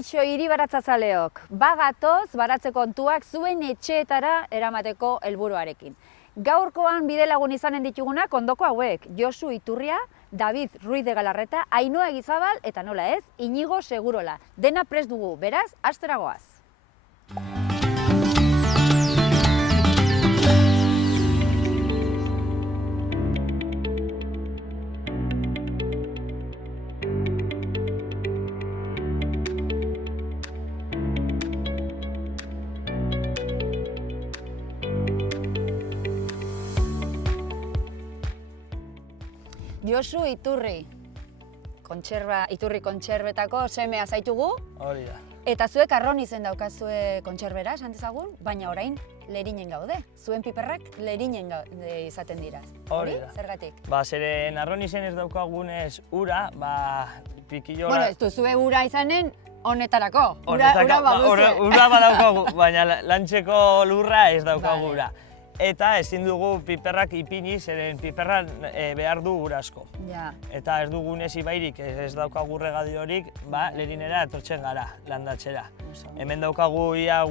Kaixo hiri baratzazaleok, bagatoz baratze kontuak zuen etxeetara eramateko helburuarekin. Gaurkoan bidelagun izanen ditugunak ondoko hauek, Josu Iturria, David Ruiz de Galarreta, Ainhoa Egizabal eta nola ez, Inigo Segurola. Dena prest dugu, beraz, hastera goaz. Josu Iturri, Iturri kontserbetako semea zaitugu. Hori da. Eta zuek arron izen daukazue kontserbera, esan dezagun, baina orain lerinen gaude. Zuen piperrak lerinen izaten dira. Hori da. Zergatik? Zeren arron izen ez daukagunez ura, pikillola... Bueno, ez duzue ura izanen honetarako. Ura baduzu. Ura badaukagu, baina lantzeko lurra ez daukagu ura. Eta ezin dugu piperrak ipini, zeren piperran behar du ura asko. Eta ez dugunez ibairik, ez daukagu regadiorik, lerinera etortzen gara, landatzera. Hemen daukagu ia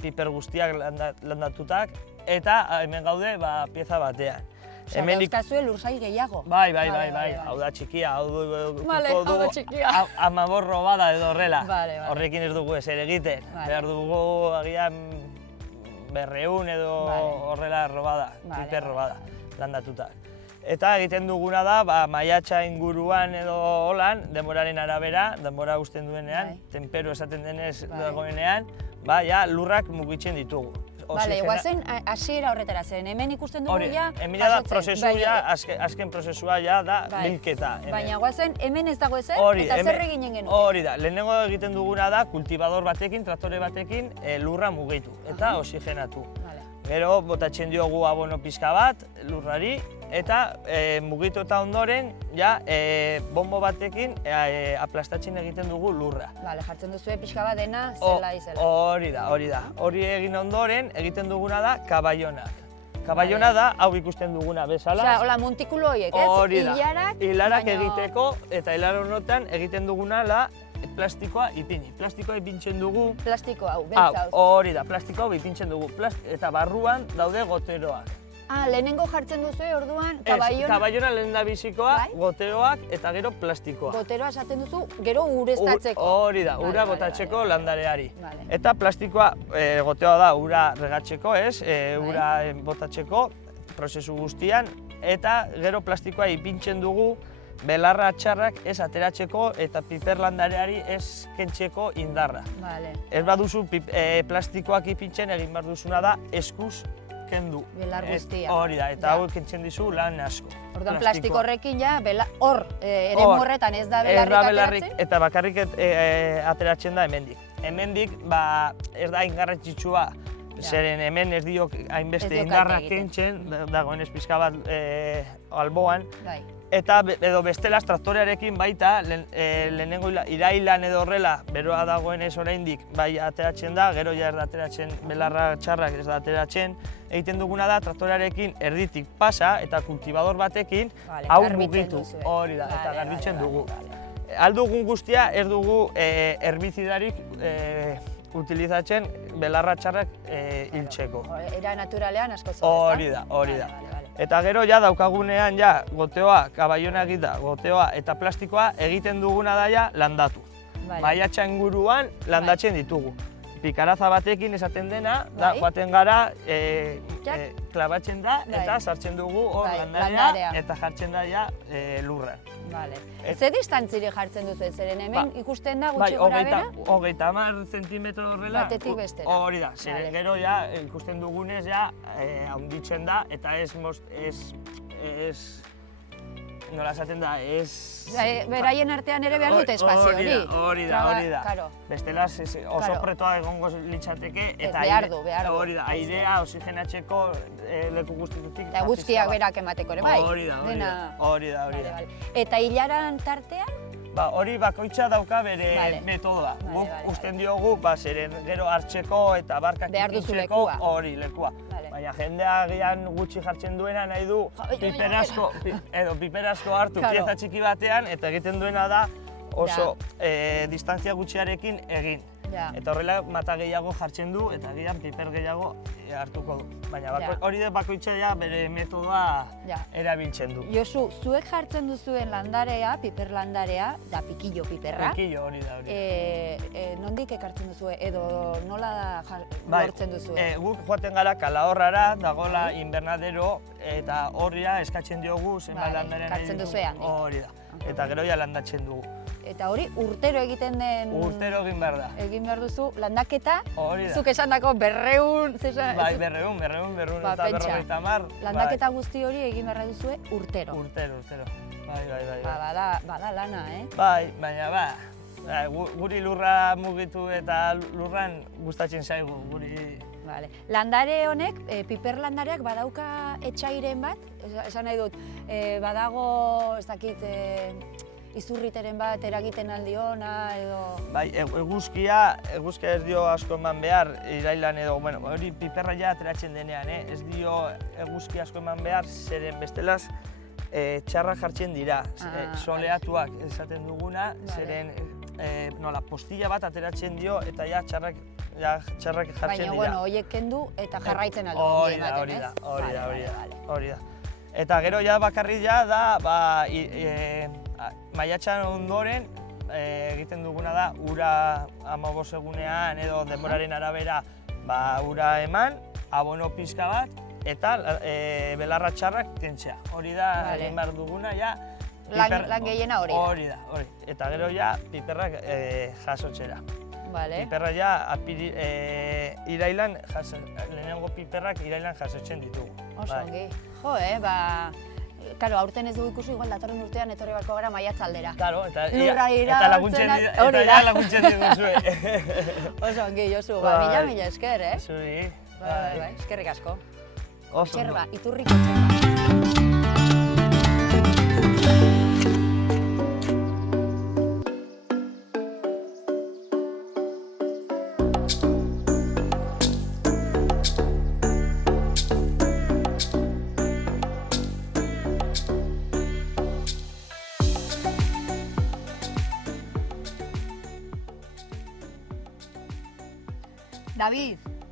piper guztiak landatutak, eta hemen gaude pieza batean. Osa, dauzkazue lursail gehiago? Bai. Hau da txikia, hau du amaborro bada edo horrela. Horrekin ez dugu ezer egiten. Behar dugu agian 200 edo horrela piper robada, landatuta. Eta egiten duguna da, maiatxa inguruan edo holan, denboraren arabera, denbora uzten duenean, tempero esaten denez dagoenean, lurrak mugitzen ditugu. Bale, guazen hasiera horretara zen, hemen ikusten dugu ja jasotzen. Hemen da prozesu azken prozesua da bilketa. Baina guazen hemen ez dago ezer, eta zer eginen genuke? Hori da, lehenengo egiten duguna da kultibador batekin, traktore batekin lurra mugitu eta oxigenatu. Gero botatzen diogu abono pixka bat lurrari, eta mugitu eta ondoren bombo batekin aplastatzen egiten dugu lurra. Bale, jartzen duzue pixka bat dena zela izela. Hori da. Hori egin ondoren egiten duguna da kabaionak. Kabaioa da, hau ikusten duguna bezala. Osea, hola muntikulo horiek, ez? Hori da. Hilarak egiteko eta hilar honetan egiten duguna da plastikoa ipini. Plastikoa ipintzen dugu. Plastiko hau, beltza hau. Hori da, plastiko hau ipintzen dugu. Eta barruan daude goteroak. Lehenengo jartzen duzu orduan kabaiona? Kabaiona lehen da bizikoa, goteroak eta gero plastikoa. Goteroa esaten duzu gero ureztatzeko. Hori da, ura botatzeko landareari. Eta plastikoa, goteoa da ura regatzeko, ura botatzeko prozesu guztian. Eta gero plastikoa ipintzen dugu belarra txarrak ez ateratzeko eta piper landareari ez kentzeko indarra. Ez baduzu plastikoak ipintzen egin behar duzuna da eskuz kendu. Belar guztia. Hori da, eta hau kentzen dizu lan asko. Orduan plastiko horrekin hor, ere morretan ez da belarrik ateratzen? Eta bakarrik ateratzen da hemendik. Hemendik ez da ingarrantzitsua, zeren hemen ez diok hainbeste indarra kentzen, dagoenez pixka bat alboan. Eta edo bestelaz traktorearekin baita, lehenengo irailan edo horrela, beroa dagoenez oraindik ateratzen da, gero ja ez da ateratzen, belarra txarrak ez da ateratzen. Egiten duguna da traktorearekin erditik pasa eta kultibador batekin hau mugitu. Hori da, eta garbitzen dugu. Aldugun guztia ez dugu herbizidarik utilizatzen belarra txarrak hiltzeko. Era naturalean asko zuen, ezta? Hori da. Eta gero daukagunean goteoa, kabaiona egita, goteoa eta plastikoa egiten duguna da landatu. Maiatxa inguruan landatzen ditugu. Pikaraza batekin esaten dena, joaten gara, klabatzen da eta sartzen dugu hor landarea eta jartzen da lurra. Ze distantzirik jartzen duzu, zeren hemen ikusten da gutxi gora bera? 30 zentimetro horrela. Batetik bestera. Hori da, zeren gero ikusten dugunez handitzen da eta nola esaten da, beraien artean ere behar dute espazio hori. Hori da. Bestela oso pretoa egongo litzateke. Behar du. Hori da, airea oxigenatzeko leku guztitutik. Eta guztiak berak emateko ere bai? Hori da. Eta hilaran tartean? Hori bakoitza dauka bere metodoa. Guk usten diogu, zeren gero hartzeko eta barkak ipintzeko hori lekua. Baina jendea agian gutxi jartzen duena nahi du piper asko hartu pieza txiki batean eta egiten duena da oso distantzia gutxiarekin egin. Eta horrela mata gehiago jartzen du eta gian piper gehiago hartuko du. Baina hori da bakoitza bere metodoa erabiltzen du. Josu, zuek jartzen duzuen landarea, piper landarea, da pikillo piperra. Pikillo hori da hori. Nondik ekartzen duzue edo nola lortzen duzue? Guk joaten gara Kalahorrara, dagoela invernadero eta horria eskatzen diogu zenbat landaren ekartzen duzue handik. Hori da. Eta gero ja landatzen dugu. Eta hori urtero egiten den... Urtero egin behar da. Egin behar duzu, landaketa, hori da. Zuk esan dako 200... Bai, 200 eta 50. Landaketa guzti hori egin behar duzue urtero. Urtero. Bai. Bada lana, Bai, baina guri lurra mugitu eta lurran gustatzen zaigu, guri... Landare honek, piper landareak badauka etxairen bat, esan nahi dut, badago, ez dakit, izurriteren bat eragiten aldiona edo... Bai, eguzkia ez dio asko eman behar irailan edo, hori piperra ja ateratzen denean, ez dio eguzki asko eman behar, zeren bestelaz txarrak jartzen dira, soleatuak esaten duguna, zeren postilla bat ateratzen dio eta ja txarrak jartzen dira. Baina, horiek kendu eta jarraitzen aldo ematen, ez? Hori da. Eta gero ja bakarri da, maiatxan ondoren egiten duguna da ura 15 egunean edo denboraren arabera ura eman, abono pixka bat eta belarra txarrak kentzea. Hori da egin behar duguna ja. Lan gehiena hori da. Hori da, hori. Eta gero ja piperrak jasotzera. Piperra ja irailan, lehenengo piperrak irailan jasotzen ditugu. Oso ongi. Karo, aurten ez dugu ikusi, igual datorren urtean etorri barko gara maiatzaldera. Karo, eta laguntzen diguzue. Oso ongi, Josu, mila esker, Zuri. Eskerrik asko. Oso. Txerba, iturriko txerba.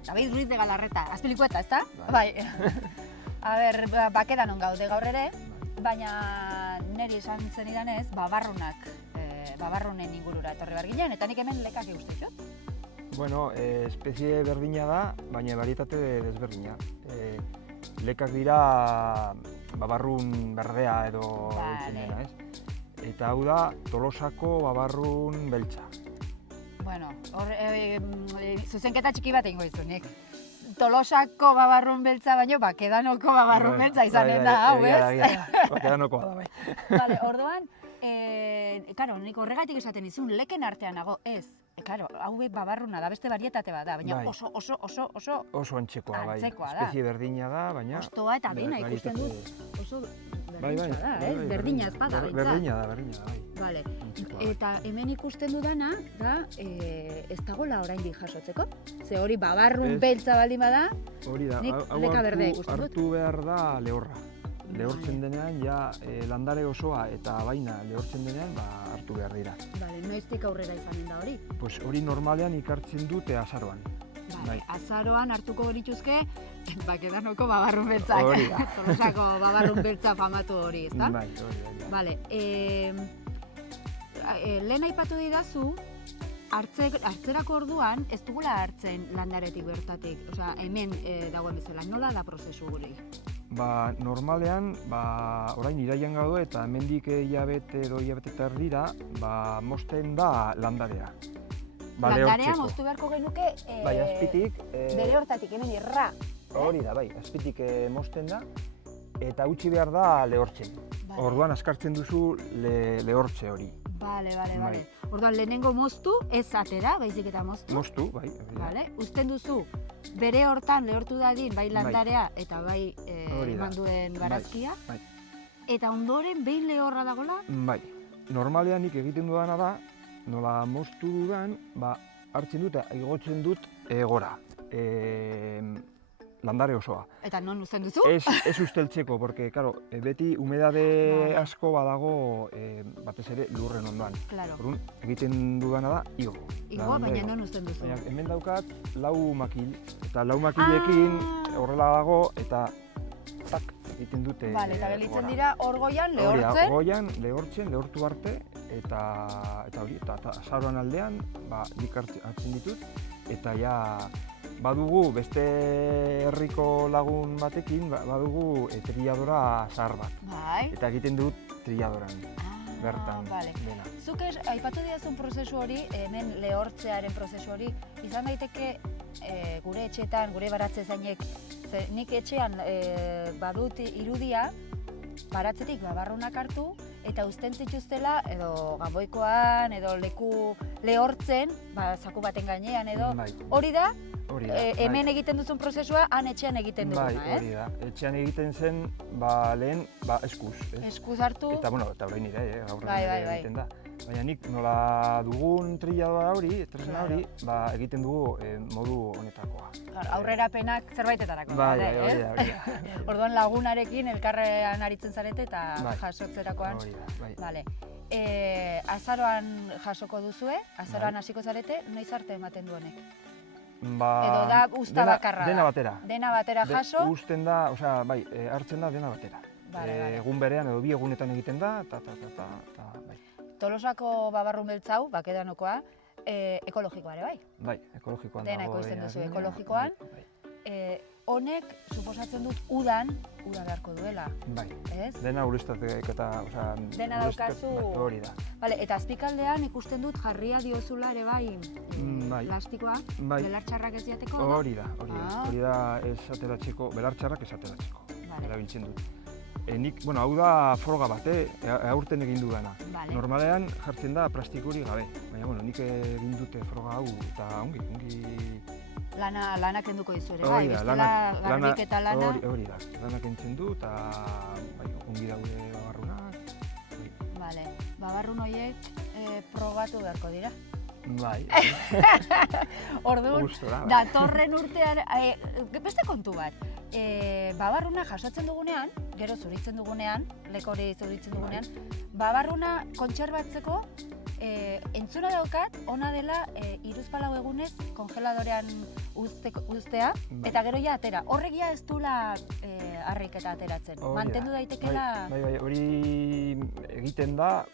David Ruiz de Galarreta, azpilikueta, ezta? Bai. A ber, bakedan on gaude gaur ere, baina niri esan zenidanez, babarrunen ingurura etorri behar ginen, eta nik hemen lekak eguztetxo? Bueno, espezie berdina da, baina varietate desberdina. Lekak dira babarrun berdea edo deitzen dena, ez? Eta hau da Tolosako babarrun beltza. Bueno, zuzenketa txiki bat egingo izunik. Tolosako babarrun beltza baino, Bakedanoko babarrun beltza izanen da, hau, ez? Bakedanoko da, bai. Vale, orduan, karo, nik horregatik esaten izun, leken artean nago, ez. Karo, hau babarruna da, beste varietate bat da, baina oso antzekoa, bai. Da. Espezie berdina da, baina... Ostoa eta bina ikusten dut, oso berdintza da, ez? Berdina ez bada, bintza. Berdina da, bai. Vale. Eta hemen ikusten dudana, da, ez dagoela oraindik jasotzeko. Ze hori babarrun beltza baldin bada, nik leka berdea ikusten dut. Hartu behar da lehorra. Lehortzen denean, ja landare osoa eta baina lehortzen denean, hartu behar dira. Bale, noiztik aurrera izanen da hori? Pues hori normalean ikartzen dute azaroan. Bale, azaroan hartuko dituzke, Bakedanoko babarrun beltzak. Hori da. Tolosako babarrun beltza famatu hori, ezta? Bai, hori da. Bale, lehen aipatu didazu, hartzerako orduan ez dugula hartzen landaretik bertatik, osea, hemen dagoen bezala, nola da prozesu guri? Normalean, orain iraian gaude eta hemendik hilabete edo hilabete eta erdira, mozten da landarea. Landarea moztu beharko genuke bai, azpitik... bere hortatik, hemen irra. Hori da, bai, azpitik mozten da eta utzi behar da lehortzen. Orduan askartzen duzu lehortze hori. Bale. Orduan lehenengo moztu, ez atera, baizik eta moztu. Moztu, bai. Uzten duzu, bere hortan lehortu dadin, bai landarea eta bai eman duen barazkia. Eta ondoren behin lehorra dagoela? Bai. Normalean nik egiten dudana da, nola moztu dudan, hartzen dut, igotzen dut gora. landare osoa. Eta non uzten duzu? Ez usteltzeko, porque, claro, beti humedade asko badago batez ere lurren ondoan. Claro. Orduan, egiten dudana da igo. Igo, baina non uzten duzu? Baina hemen daukat 4 makil, eta 4 makilekin horrela dago, eta tak, egiten dute Vale, eta gelditzen dira hor goian, Hori da, lehortzen. goian, lehortu arte, eta hori, eta azaroan aldean, nik hartzen ditut, eta ja, badugu beste herriko lagun batekin, badugu trilladora zahar bat. Bai. Eta egiten dut trilladoran, bertan dena. Zuk aipatu diazun prozesu hori, hemen lehortzearen prozesu hori, izan daiteke gure etxeetan, gure baratze zainek, nik etxean badut irudia, baratzetik babarrunak hartu, eta uzten zituztela, edo ganboikoan, edo leku lehortzen, zaku baten gainean, edo hori da, hemen egiten duzun prozesua, han etxean egiten duguna, ez? Bai, hori da. Etxean egiten zen, lehen, eskuz. Eskuz hartu. Eta, eta orain nire, gaur Bai. egiten da. Baina nik nola dugun trilladora hori, tresna hori, egiten dugu modu honetakoa. Aurrerapenak zerbaitetarako. Bai, hori da. Orduan lagunarekin elkarrean aritzen zarete eta jasotzerakoan. Hori da, bai. Azaroan jasoko duzue, azaroan hasiko zarete, noiz arte ematen du honek? Edo da usta bakarra da? Dena batera. Dena batera jaso? Uzten da, hartzen da dena batera. Egun berean edo 2 egunetan egiten da, eta bai. Tolosako babarrun beltzau, bakedanokoa, ekologikoa ere bai? Bai, ekologikoan dago. Dena ekoizten duzu ekologikoan. Honek, suposatzen dut, udan beharko duela. Bai, ez? Dena ureztatek eta... Dena daukazu... Hori da. Eta azpikaldean ikusten dut jarria diozula ere bai plastikoa, belartxarrak ez diateko? Hori da ez ateratzeko, belartxarrak ez ateratzeko, erabiltzen dut. Nik, hau da froga bat, aurten egin dudana. Normalean jartzen da plastikuri gabe, baina nik egin dute froga hau eta ongi... Lana kenduko dizu ere, bai, bestela garbik eta lana... Hori da, lana kentzen du eta ongi daude babarrunak. Bale, babarrun horiek probatu beharko dira. Bai. Orduan, datorren urtean, beste kontu bat, babarruna jasotzen dugunean, gero zuritzen dugunean, lekori zuritzen dugunean, babarruna kontserbatzeko, entzuna daukat, ona dela 3-4 egunez kongeladorean uztea, eta gero ja atera. Horrek ja ez duela harrik eta ateratzen. Mantendu daitekela... Bai, hori egiten da,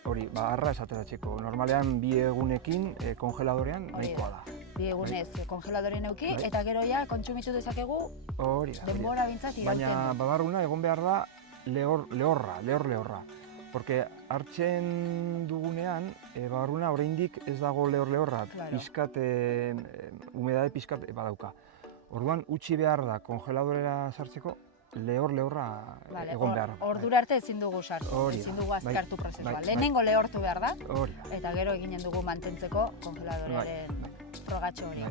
harra ez ateratzeko. Normalean 2 egunekin kongeladorean nahikoa da. 2 egunez kongeladorean euki, eta gero ja kontsumitu dezakegu denbora bintzat irauten. Baina babarruna egon behar da lehorra. Porque hartzen dugunean, babarruna oraindik ez dago lehorra, pixkat, humedade pixkat badauka. Orduan, utzi behar da kongeladorera sartzeko, lehorra egon behar da. Ordura arte ezin dugu sartu, ezin dugu azkartu prozesua. Lehenengo lehortu behar da, eta gero eginen dugu mantentzeko kongeladorearen frogatxo hori.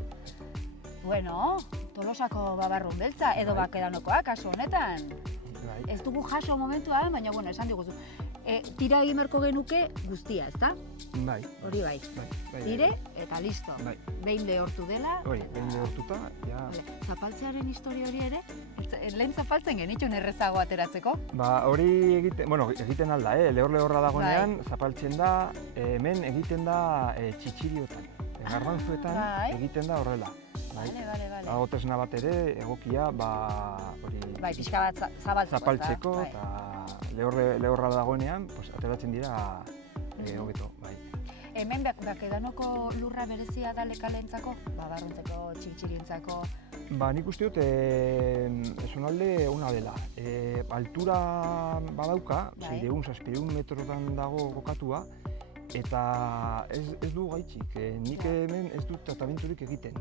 Bueno, Tolosako babarrun beltza, edo bakedanokoa, kasu honetan. Ez dugu jaso momentua, baina esan diguzu. Tira egin beharko genuke guztia, ezta? Bai. Hori bai. Tire eta listo. Behin lehortu dela. Hori, behin lehortuta, ja... Zapaltzearen historia hori ere? Lehen zapaltzen genitxun errezago ateratzeko? Hori egiten alda, lehorra dagoenean, zapaltzen da, hemen egiten da txitxiriotan. Garbanzuetan egiten da horrela. Dago tresna bat ere, egokia, pixka bat zapaltzeko eta lehorra dagoenean, ateratzen dira hobeto. Hemen bakedanoko lurra berezia da lekalentzako? Babarruntzeko, txitxirientzako? Nik uste dut zonalde ona dela. Altura badauka, 600-700 metrotan dago kokatua, eta ez du gaitxik. Nik hemen ez dut tratamenturik egiten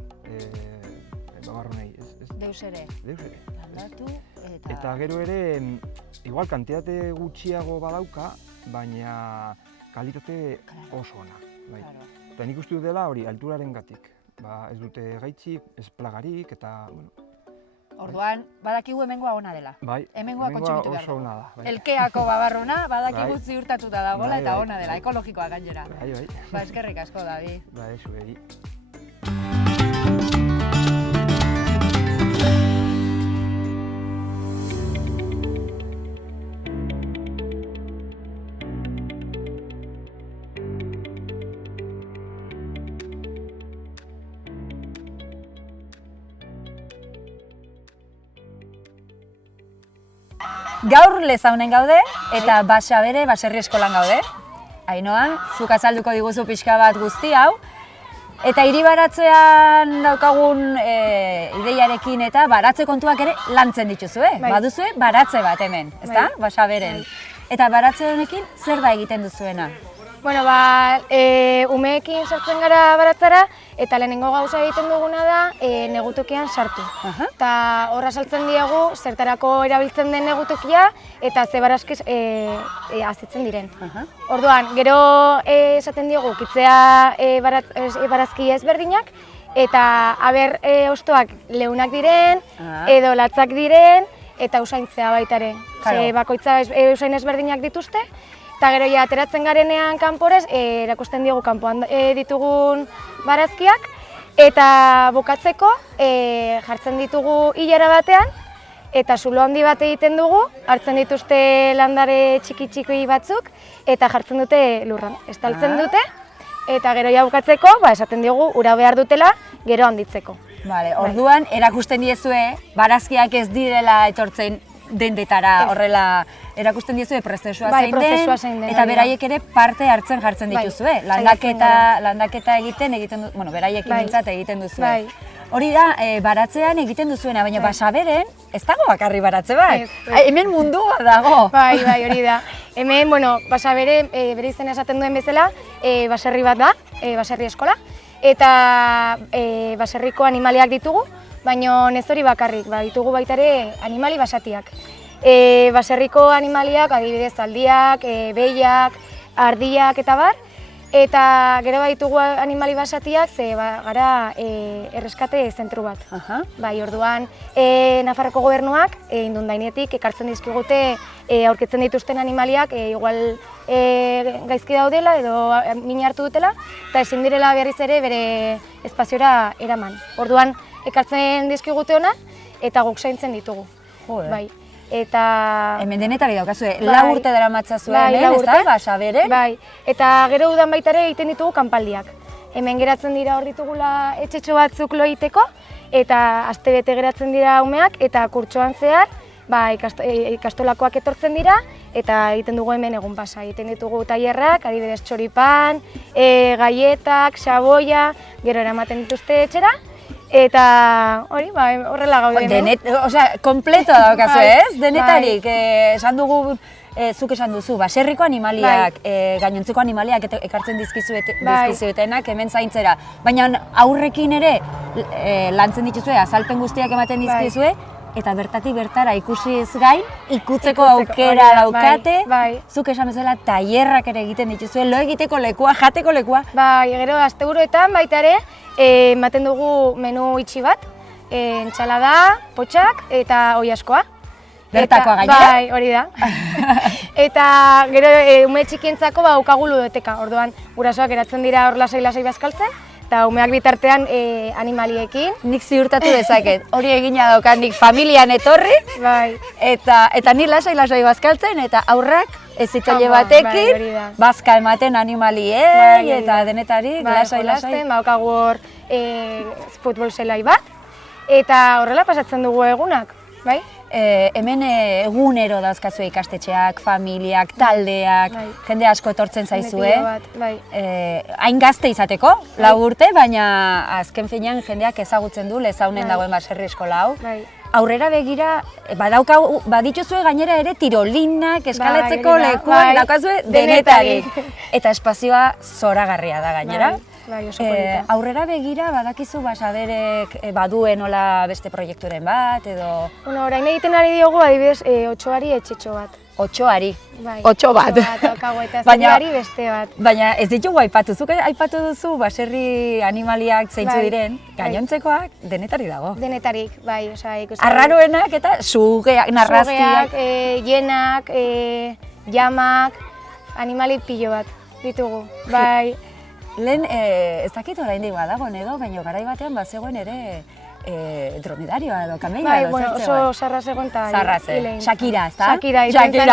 babarrunei. Deus ere? Deus ere. Landatu eta gero ere, igual kantitate gutxiago badauka, baina kalitate oso ona. Eta nik uste dut dela hori alturaren gatik. Ez dute gaitxik, ez plagarik, eta... Orduan, badakigu hemengoa ona dela. Hemengoa kontsumitu behar dugu. Oso ona da. Elkeako babarruna, badakigu ziurtatuta dagoela eta ona dela, ekologikoa gainera. Bai. Eskerrik asko, David. Zuei. Gaur Lezaunen gaude eta Basabere baserri eskolan gaude. Ainhoa, zuk azalduko diguzu pixka bat guzti hau. Eta hiri baratzean daukagun ideiarekin eta baratze kontuak ere lantzen dituzue. Baduzue baratze bat hemen, ezta? Basaberen. Eta baratze honekin zer da egiten duzuena? Bueno, umeekin sartzen gara baratzara eta lehenengo gauza egiten duguna da negutokian sartu. Eta horra saltzen diegu zertarako erabiltzen den negutokia eta ze barazkiz azitzen diren. Orduan, gero esaten diogu kitzea barazki ezberdinak eta aber hostoak leunak diren edo latzak diren eta usaintzea baitare. Bakoitza usain ezberdinak dituzte. Eta gero ja ateratzen garenean kanporez, erakusten diogu kanpoan ditugun barazkiak. Eta bukatzeko jartzen ditugu hilara batean eta zulo handi bat egiten dugu, hartzen dituzte landare txiki batzuk eta jartzen dute lurran. Estaltzen dute eta gero ja bukatzeko esaten diogu ura behar dutela gero handitzeko. Orduan erakusten diezue barazkiak ez direla etortzen dendetara horrela erakusten diezue prozesua zein den eta beraiek ere parte hartzen jartzen dituzue. Landaketa egiten du, bueno, beraiekin mintzat egiten duzue. Hori da, baratzean egiten duzuena, baina Basaberen ez dago bakarri baratze bat. Hemen mundua dago. Bai, hori da. Hemen, bueno, Basabere bere izena esaten duen bezala, baserri bat da, baserri eskola. Eta baserriko animaliak ditugu, baina ez hori bakarrik, ditugu baita ere animali basatiak. Baserriko animaliak, adibidez zaldiak, behiak, ardiak eta bar. Eta gero ditugu animali basatiak, ze gara erreskate zentru bat. Orduan, Nafarroko gobernuak Indundainetik ekartzen dizkigute aurkitzen dituzten animaliak igual gaizki daudela edo min hartu dutela eta ezin direla berriz ere bere espaziora eraman. Orduan, ekartzen dizkigute hona eta guk zaintzen ditugu. Eta hemen denetari daukazue, 4 urte daramatzazue hemen, ezta? Basaberen. Eta gero udan baita ere egiten ditugu kanpaldiak. Hemen geratzen dira hor ditugula etxetxo batzuk lo egiteko eta astebete geratzen dira umeak eta kurtsoan zehar ikastolakoak etortzen dira eta egiten dugu hemen egun pasa. Egiten ditugu tailerrak, adibidez txoripan, gaietak, xaboia, gero eramaten dituzte etxera. Eta hori, horrela gaude hemen. Osea, kompleto daukazu, ez? Denetarik, esan dugu, zuk esan duzu, baserriko animaliak, gainontzeko animaliak ekartzen dizkizuetenak hemen zaintzera. Baina aurrekin ere lantzen dituzue, azalpen guztiak ematen dizkizue, eta bertatik bertara ikusiz gain, ikutzeko aukera daukate. Zuk esan bezala tailerrak ere egiten dituzue, lo egiteko lekua, jateko lekua. Gero asteburuetan baita ere, ematen dugu menu itxi bat, entsalada, potxak eta oilaskoa. Bertakoa gainera? Hori da. Eta gero ume txikientzako daukagu ludoteka, orduan gurasoak geratzen dira hor lasai bazkaltzen, eta umeak bitartean animaliekin. Nik ziurtatu dezaket, hori egina daukan nik familian etorri, eta ni lasai bazkaltzen, eta aurrak ezitzaile batekin, bazka ematen animaliei eta denetarik, lasai. Daukagu hor futbol zelai bat, eta horrela pasatzen dugu egunak, bai? Hemen egunero dauzkazue ikastetxeak, familiak, taldeak, jende asko etortzen zaizue. Hain gazte izateko, 4 urte, baina azken finean jendeak ezagutzen du Lezaunen dagoen baserri eskola hau. Aurrera begira, badituzue gainera ere tirolinak, eskalatzeko lekuak, daukazue denetarik. Eta espazioa zoragarria da gainera. Aurrera begira, badakizu Basaberek baduen hola beste proiekturen bat, edo... Orain egiten ari diogu, adibidez, 8ari etxetxo bat. 8ari? 8 bat. Eta zeriari beste bat. Baina ez ditugu aipatu, zuk aipatu duzu baserri animaliak zeintzu diren, gainontzekoak denetari dago. Denetarik, bai. Arraroenak eta sugeak, narrazkiak. Sugeak, hienak, llamak, animali pilo bat ditugu, bai. Lehen, ez dakit oraindik badagoen edo, baina garai batean bazegoen ere dromedarioa edo kameila Bai, edo bueno, zer oso zegoen? sarra zegoen eta Zarra ze, hile egin zen. Shakira, ezta? Shakira, izan zen,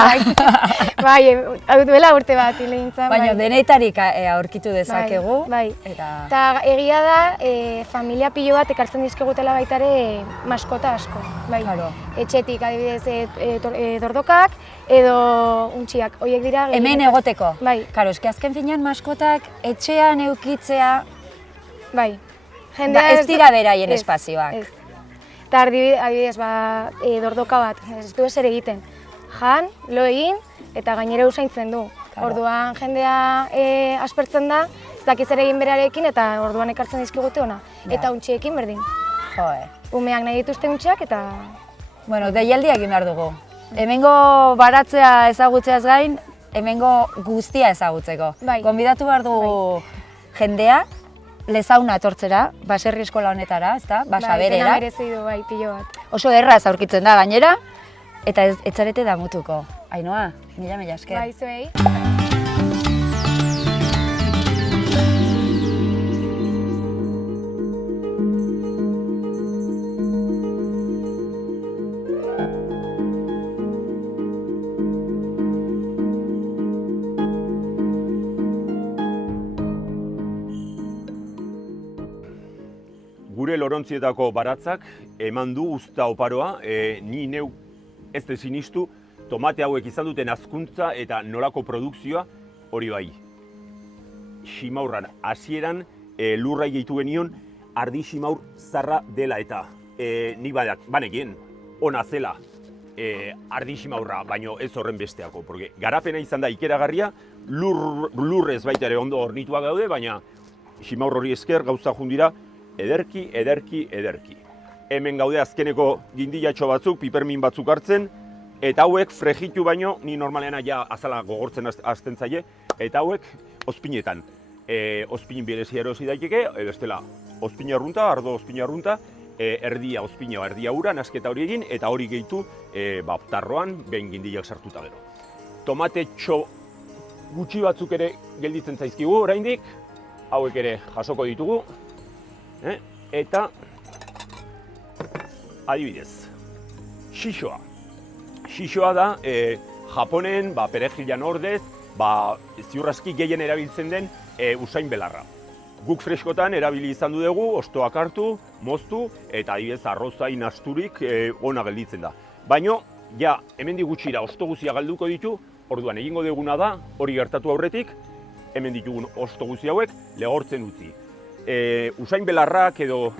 bai. Hau duela urte bat hile egin zen, Baina bai. denetarik aurkitu dezakegu. Bai. Eta Eta egia da, familia pilo bat ekartzen dizkigutela baita ere maskota asko. Bai. Claro. Etxetik adibidez dordokak edo untxiak, horiek dira hemen gehienetan. egoteko. Bai. Karo, eske azken finean maskotak etxean eukitzea Bai. ez dira beraien ez, espazioak. Ez. Eta adibidez, dordoka bat, ez du ezer egiten. Jan, lo egin, eta gainera usaintzen du. Claro. Orduan jendea aspertzen da, ez dakiz ere egin berarekin, eta orduan ekartzen dizkigute ona. Ja. Eta untxiekin berdin. Joe. Umeak nahi dituzte untxiak, eta Bueno, deialdia egin behar dugu. Hemengo baratzea ezagutzeaz gain, hemengo guztia ezagutzeko. Bai. Gonbidatu behar dugu jendea, lezauna etortzera, baserri eskola honetara, ezta? pena Basaberera. merezi du, bai, pilo bat. Oso erraz aurkitzen da gainera, eta ez zarete damutuko. Ainhoa, mila esker. Bai, zuei. Gure Lorontzietako baratzak eman du uzta oparoa, ni neu ez da sinistu, tomate hauek izan duten hazkuntza eta nolako produkzioa hori bai. Ximaurran hasieran lurrai gehitu genion ardi ximaur zarra dela eta nik banekien ona zela ardi ximaurra, baino ez horren besteako, porque garapena izan da ikeragarria, lurrez baita ere ondo hornituak daude, baina ximaur hori esker gauza jundira ederki. Hemen gaude azkeneko gindilatxo batzuk, pipermin batzuk hartzen, eta hauek frejitu baino, ni normalean ja azala gogortzen hasten zaie, eta hauek ozpinetan. Ozpinin berezia erosi daiteke, edo estela ozpina arrunta, ardo ozpina arrunta, erdia ozpina, erdia ura, nasketa hori egin, eta hori gehitu tarroan, behin gindilak sartuta gero. Tomate txo gutxi batzuk ere gelditzen zaizkigu oraindik, hauek ere jasoko ditugu, eta adibidez, xixoa. Xixoa da Japonen perejilan ordez, ziurraski gehien erabiltzen den usain belarra. Guk freskotan erabili izan dugu, ostoak hartu, moztu, eta adibidez arrozain asturik ona gelditzen da. Baina, ja, hemendik gutxira osto guzia galduko ditu, orduan egingo duguna da, hori gertatu aurretik, hemen ditugun osto guzi hauek lehortzen utzi. Usain belarrak edo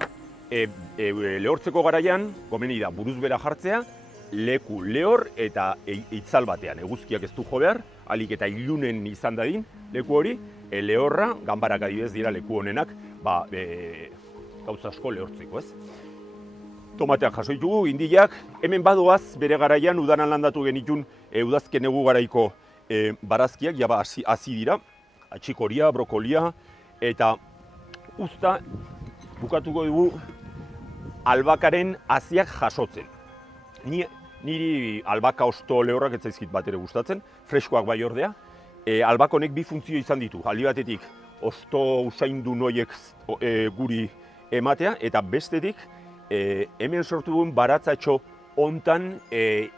lehortzeko garaian, komeni da buruz bera jartzea, leku lehor eta itzal batean. Eguzkiak ez du jo behar, alik eta ilunen izan dadin leku hori, lehorra, ganbarak adibidez dira leku honenak, gauza asko lehortzeko, ez? Tomateak jaso ditugu, gindiak, hemen badoaz bere garaian udanan landatu genitun udazken negu garaiko barazkiak, jaba hasi dira, atxikoria, brokolia, eta uzta bukatuko dugu albakaren haziak jasotzen. Niri albaka osto lehorrak ez zaizkit bat ere gustatzen, freskoak bai ordea. Albaka honek bi funtzio izan ditu, aldi batetik osto usaindu noiek guri ematea, eta bestetik hemen sortu duen baratzatxo hontan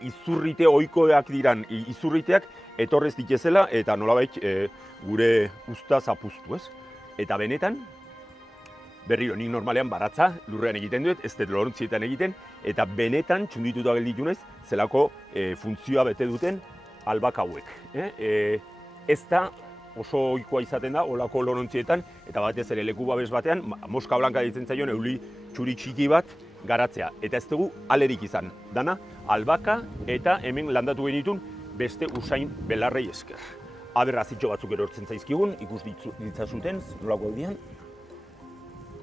izurrite ohikoak diran izurriteak etorrez ditezela eta nolabait gure usta zapuztu, ez? Eta benetan, berriro, nik normalean baratza lurrean egiten dut, ez dut Lorontzietan egiten, eta benetan txundituta gelditunez zelako funtzioa bete duten albaka hauek. Ez da oso ohikoa izaten da olako Lorontzietan, eta batez ere leku babes batean, moska blanka ditzen zaion euli txuri txiki bat garatzea. Eta ez dugu alerik izan, dana albaka eta hemen landatu genitun beste usain belarrei esker. Aber azitxo batzuk erortzen zaizkigun, ikus ditzazuten, nolako aldian.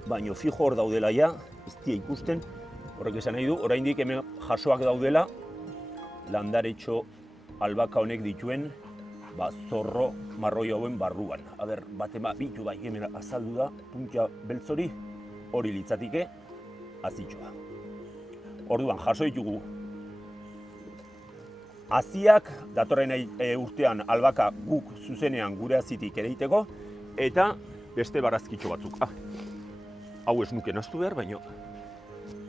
Baina fijo hor daudela ja, ez dira ikusten, horrek esan nahi du, oraindik hemen jasoak daudela, landaretxo albaka honek dituen zorro marroi hauen barruan. Aber, bitu bai hemen azaldu da, puntia beltzori, hori litzatike, azitxoa. Orduan, jaso ditugu. Haziak, datorren urtean albaka guk zuzenean gure hazitik ereiteko, eta beste barazkitxo batzuk. Hau ez nuke naztu behar, baina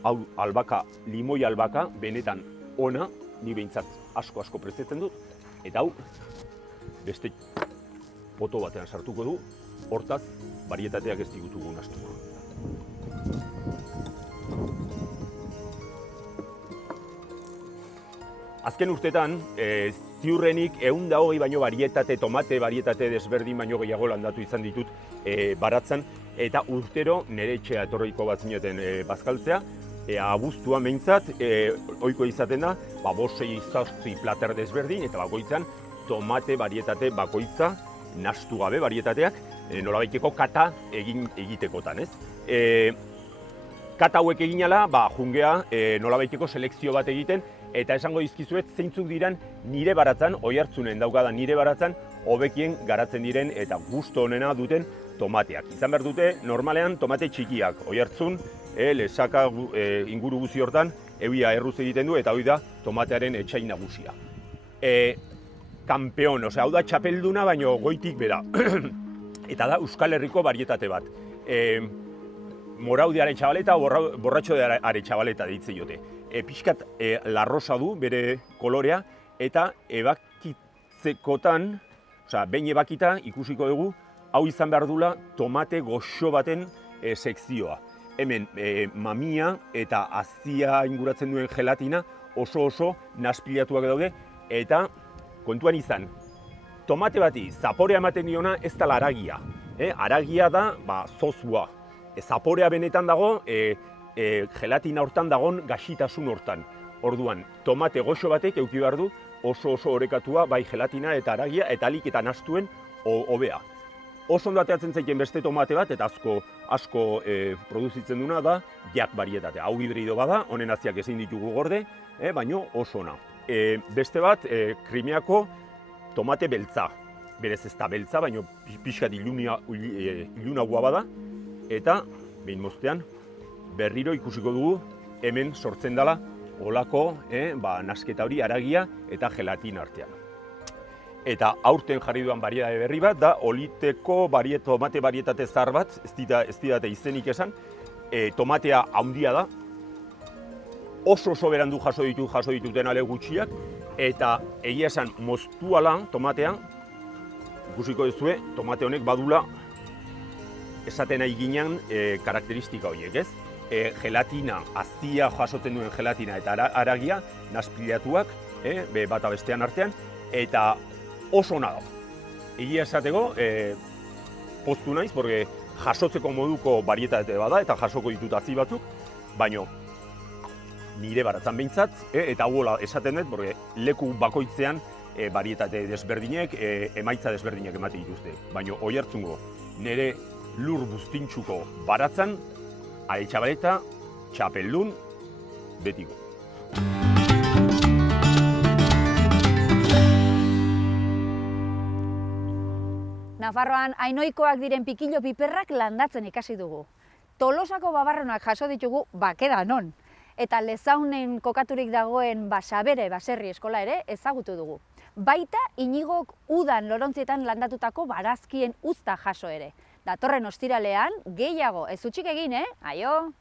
hau albaka, limoi albaka, benetan ona, ni behintzat asko preziatzen dut, eta hau beste poto batean sartuko du, hortaz, barietateak ez digutugu nastuko. Azken urtetan, ziurrenik 120 baino tomate barietate desberdin baino gehiago landatu izan ditut baratzan, eta urtero nire etxea etorriko bat zineten bazkaltzea, abuztuan behintzat, ohiko izaten da, 5-6 plater desberdin, eta bakoitzan tomate barietate bakoitza, nastu gabe barietateak, nolabaiteko kata egitekotan, ez? Kata hauek eginala, jungea nolabaiteko selekzio bat egiten, eta esango dizkizuet zeintzuk diran nire baratzan, Oiartzunen daukadan nire baratzan, hobekien garatzen diren eta gustu onena duten tomateak. Izan behar dute, normalean tomate txikiak, Oiartzun, Lesaka inguru guzi hortan, euia erruz egiten du, eta hori da tomatearen etxai nagusia. Kampeon, hau da txapelduna, baino goitik bera. Eta da Euskal Herriko barietate bat. Morau de aretxabaleta, borratxo de aretxabaleta deitzen jote. Pixkat larrosa du bere kolorea, eta ebakitzekotan, behin ebakita ikusiko dugu, hau izan behar dula tomate goxo baten sekzioa. Hemen mamia eta azia inguratzen duen gelatina oso naspilatuak daude, eta kontuan izan, tomate bati zaporea ematen diona ez da haragia. Haragia da zozua. Zaporea benetan dago, gelatina hortan dagon gaxitasun hortan. Orduan, tomate goxo batek eduki behar du oso orekatua bai gelatina eta haragia eta alik eta nastuen hobea. Oso ondo ateratzen zaiken beste tomate bat eta asko produzitzen duna da jak barietate. Hau hibrido bada, honen aziak ezin ditugu gorde, baino oso ona. Beste bat, Krimeako tomate beltza. Berez ez da beltza, baino pixkat ilunagoa bada. Eta, behin moztean, berriro ikusiko dugu hemen sortzen dela olako nasketa hori haragia eta gelatina artean. Eta aurten jarri duan barietate berri bat da Oliteko tomate barietate zahar bat, ez didate izenik esan, tomatea handia da, oso berandu jaso dituten ale gutxiak, eta egia esan moztuala tomatea, ikusiko duzue, tomate honek badula esaten nahi ginen karakteristika horiek, ez? Gelatina, azia jasotzen duen gelatina eta haragia, naspilatuak, bata bestean artean, eta oso ona da. Egia esateko, poztu naiz, porque jasotzeko moduko barietate bada, eta jasoko ditut azi batzuk, baino nire baratzan behintzat, eta hola esaten dut, porque leku bakoitzean barietate desberdinek, emaitza desberdinek ematen dituzte. Baino Oiartzungo nire lur buztintxuko baratzan, aretxabaleta, txapeldun, betiko. Nafarroan ainoikoak diren pikilo piperrak landatzen ikasi dugu. Tolosako babarronak jaso ditugu Bakedanon. Eta Lezaunen kokaturik dagoen Basabere baserri eskola ere ezagutu dugu. Baita Inigok udan Lorontzietan landatutako barazkien uzta jaso ere. Datorren ostiralean gehiago ez hutsik egin, Aio!